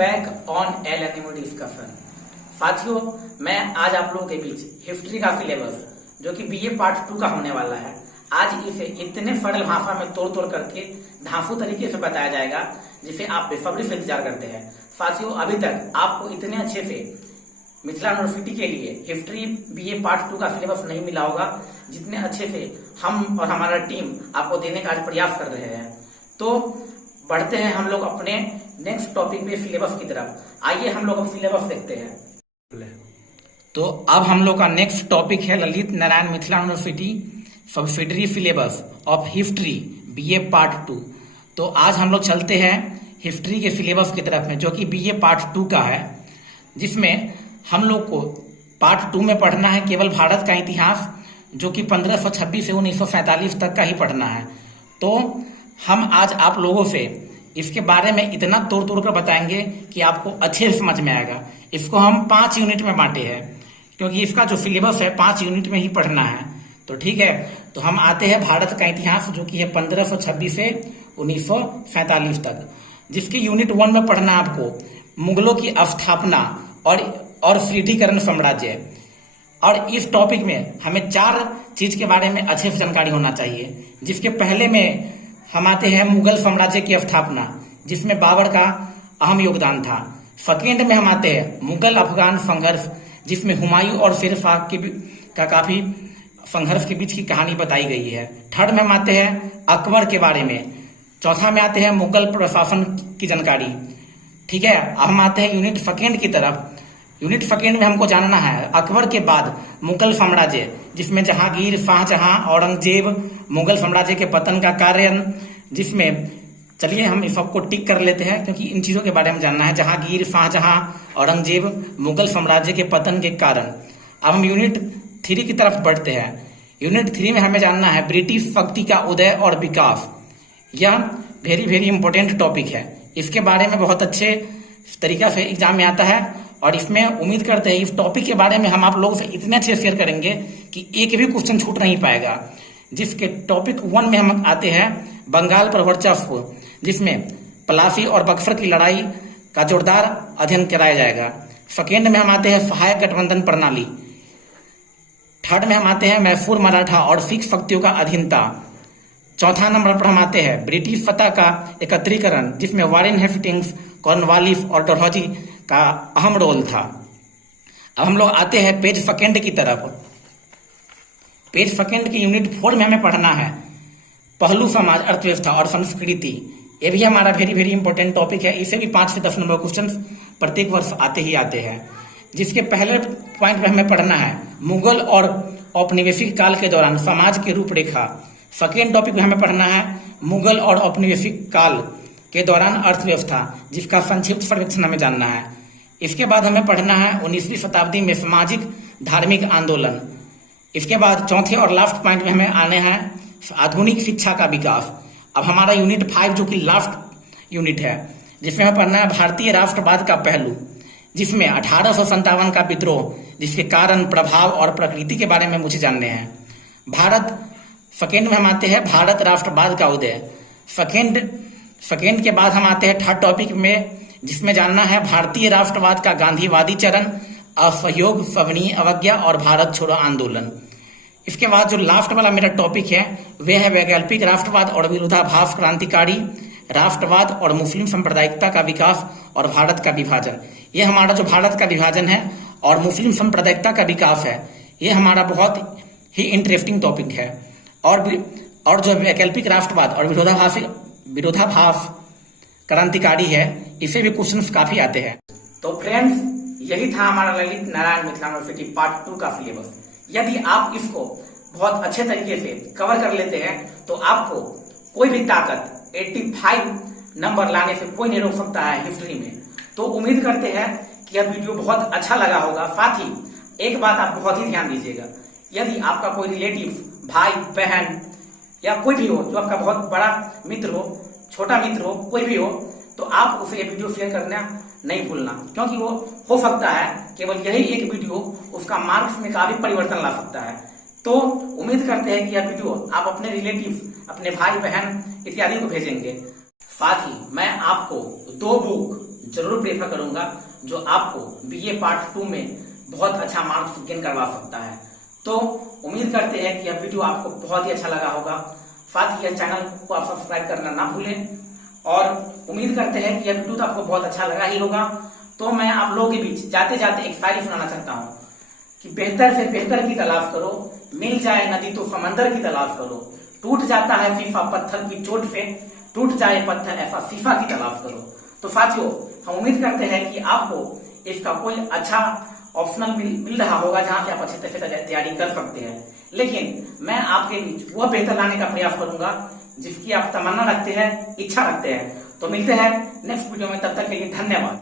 Back on LNMO discussion. साथियों, मैं आज आप लोगों के बीच हिस्ट्री का सिलेबस जो कि BA पार्ट 2 का होने वाला है, आज इसे इतने सरल भाषा में तोड़ तोड़ करके धांसू तरीके से बताया जाएगा जिसे आप बेसब्री से इंतजार करते हैं। साथियों, अभी तक आपको इतने अच्छे से मिथिला यूनिवर्सिटी के लिए हिस्ट्री BA पार्ट 2 का सिलेबस नहीं मिला होगा जितने अच्छे से हम और हमारा टीम आपको देने का आज प्रयास कर रहे हैं। तो बढ़ते हैं हम लोग अपने नेक्स्ट टॉपिक पे सिलेबस की तरफ। आइए हम लोग अब सिलेबस देखते हैं। तो अब हम लोग का नेक्स्ट टॉपिक है Lalit Narayan Mithila university subsidiary syllabus of history BA part 2। तो आज हम लोग चलते हैं हिस्ट्री के सिलेबस की तरफ में जो कि BA पार्ट 2 का है, जिसमें हम लोग को पार्ट 2 में पढ़ना है केवल भारत का इतिहास जो कि 1526 से 1947 तक का ही पढ़ना है। तो हम आज आप लोगों से इसके बारे में इतना तोड़ तोड़ कर बताएंगे कि आपको अच्छे से समझ में आएगा। इसको हम 5 यूनिट में बांटे हैं क्योंकि इसका जो सिलेबस है 5 यूनिट में ही पढ़ना है। तो ठीक है, तो हम आते हैं भारत का इतिहास जो कि है 1526 से 1947 तक, जिसके यूनिट 1 में पढ़ना आपको मुगलों की स्थापना और सुदृढ़ीकरण साम्राज्य। और इस टॉपिक में हमें 4 चीज के बारे में अच्छे से जानकारी होना चाहिए, जिसके पहले में हम आते हैं मुगल साम्राज्य की स्थापना जिसमें बाबर का अहम योगदान था। सेकेंड में हम आते हैं मुगल अफगान संघर्ष जिसमें हुमायूं और शेर शाह का काफी संघर्ष के बीच की कहानी बताई गई है। थर्ड में हम आते हैं अकबर के बारे में। चौथा में आते हैं मुगल प्रशासन की जानकारी। ठीक है, अब हम आते हैं यूनिट सेकेंड की तरफ। यूनिट सेकेंड में हमको जानना है अकबर के बाद मुगल साम्राज्य जिसमें जहांगीर, शाहजहां, औरंगजेब, मुगल साम्राज्य के पतन का कारण, जिसमें चलिए हम इस सबको टिक कर लेते हैं क्योंकि इन चीजों के बारे में जानना है। जहांगीर, शाहजहां, औरंगजेब, मुगल साम्राज्य के पतन के कारण। अब हम यूनिट 3 की तरफ बढ़ते हैं। यूनिट 3 में हमें जानना है ब्रिटिश शक्ति का उदय और विकास। यह वेरी वेरी इंपॉर्टेंट टॉपिक है। इसके बारे में बहुत अच्छे तरीका से एग्जाम में आता है और इसमें उम्मीद करते हैं इस टॉपिक के बारे में हम आप लोगों से इतने अच्छे शेयर करेंगे कि एक भी क्वेश्चन छूट नहीं पाएगा। जिसके टॉपिक 1 में हम आते हैं बंगाल पर वर्चस्व, जिसमें प्लासी और बक्सर की लड़ाई का जोरदार अध्ययन कराया जाएगा। सेकेंड में हम आते हैं सहायक गठबंधन प्रणाली। थर्ड में हम आते हैं मैसूर मराठा और सिख शक्तियों का अधीनता। चौथा नंबर पर हम आते हैं ब्रिटिश सत्ता का एकत्रीकरण जिसमें वारेन हेस्टिंग्स, कॉर्नवालिस और डलहौजी का अहम रोल था। अब हम लोग आते हैं पेज सेकेंड की तरफ। पेज सेकेंड की यूनिट 4 में हमें पढ़ना है पहलू समाज, अर्थव्यवस्था और संस्कृति। ये भी हमारा वेरी वेरी इंपॉर्टेंट टॉपिक है। इसे भी 5 से 10 नंबर क्वेश्चन प्रत्येक वर्ष आते ही आते हैं। जिसके पहले पॉइंट में हमें पढ़ना है मुगल और औपनिवेशिक काल के दौरान समाज की रूपरेखा। सेकेंड टॉपिक में हमें पढ़ना है मुगल और औपनिवेशिक काल के दौरान अर्थव्यवस्था, जिसका संक्षिप्त सर्वेक्षण हमें जानना है। इसके बाद हमें पढ़ना है 19वीं शताब्दी में सामाजिक धार्मिक आंदोलन। इसके बाद चौथे और लास्ट पॉइंट में हमें आने हैं आधुनिक शिक्षा का विकास। अब हमारा यूनिट 5 जो कि लास्ट यूनिट है, जिसमें हमें पढ़ना है भारतीय राष्ट्रवाद का पहलू, जिसमें 1857 का विद्रोह, जिसके कारण, प्रभाव और प्रकृति के बारे में मुझे जानने हैं। भारत सेकेंड में हम आते हैं भारत राष्ट्रवाद का उदय। सेकेंड के बाद हम आते हैं थर्ड टॉपिक में, जिसमें जानना है भारतीय राष्ट्रवाद का गांधीवादी चरण, असहयोग, सवर्णीय अवज्ञा और भारत छोड़ो आंदोलन। इसके बाद जो लास्ट वाला मेरा टॉपिक है वह है वैकल्पिक राष्ट्रवाद और विरोधाभास, क्रांतिकारी राष्ट्रवाद और मुस्लिम सांप्रदायिकता का विकास और भारत का विभाजन। ये हमारा जो भारत का विभाजन है और मुस्लिम सांप्रदायिकता का विकास है, ये हमारा बहुत ही इंटरेस्टिंग टॉपिक है। और जो वैकल्पिक राष्ट्रवाद और विरोधाभास क्रांतिकारी है, इसे भी क्वेश्चंस काफी आते हैं। तो फ्रेंड्स, यही था हमारा ललित नारायण मिथिला यूनिवर्सिटी पार्ट 2 का सिलेबस। यदि आप इसको बहुत अच्छे तरीके से कवर कर लेते हैं तो आपको कोई भी ताकत 85 नंबर लाने से कोई नहीं रोक सकता है हिस्ट्री में। तो उम्मीद करते हैं कि यह वीडियो बहुत अच्छा लगा होगा। साथ ही एक बात आप बहुत ही ध्यान दीजिएगा, यदि आपका कोई रिलेटिव, भाई बहन या कोई भी हो जो आपका बहुत बड़ा मित्र हो, छोटा मित्र हो, कोई भी हो, तो आप उसे ये वीडियो शेयर करना नहीं भूलना, क्योंकि वो हो सकता है केवल यही एक वीडियो उसका मार्क्स में काफी परिवर्तन ला सकता है। तो उम्मीद करते हैं कि यह वीडियो आप अपने रिलेटिव, अपने भाई बहन इत्यादि को भेजेंगे। साथ ही मैं आपको 2 बुक जरूर प्रेफर करूंगा जो आपको बीए पार्ट 2 में बहुत अच्छा मार्क्स गेन करवा सकता है। तो उम्मीद करते हैं कि यह वीडियो आपको बहुत ही अच्छा लगा होगा। साथ ही यह चैनल को आप सब्सक्राइब करना ना भूलें और उम्मीद करते हैं कि यह वीडियो तो आपको बहुत अच्छा लगा ही होगा। तो मैं आप लोगों के बीच जाते जाते एक शायरी सुनाना चाहता हूँ कि बेहतर से बेहतर की तलाश करो, मिल जाए नदी तो समंदर की तलाश करो, टूट जाता है फीफा पत्थर की चोट से, टूट जाए पत्थर ऐसा फीफा की तलाश करो। तो साथियों, हम उम्मीद करते हैं कि आपको इसका कोई अच्छा ऑप्शनल मिल रहा होगा जहां से आप अच्छे तरह से तैयारी कर सकते हैं। लेकिन मैं आपके बीच वह बेहतर लाने का प्रयास करूंगा जिसकी आप तमन्ना रखते हैं, इच्छा रखते हैं। तो मिलते हैं नेक्स्ट वीडियो में, तब तक के लिए धन्यवाद।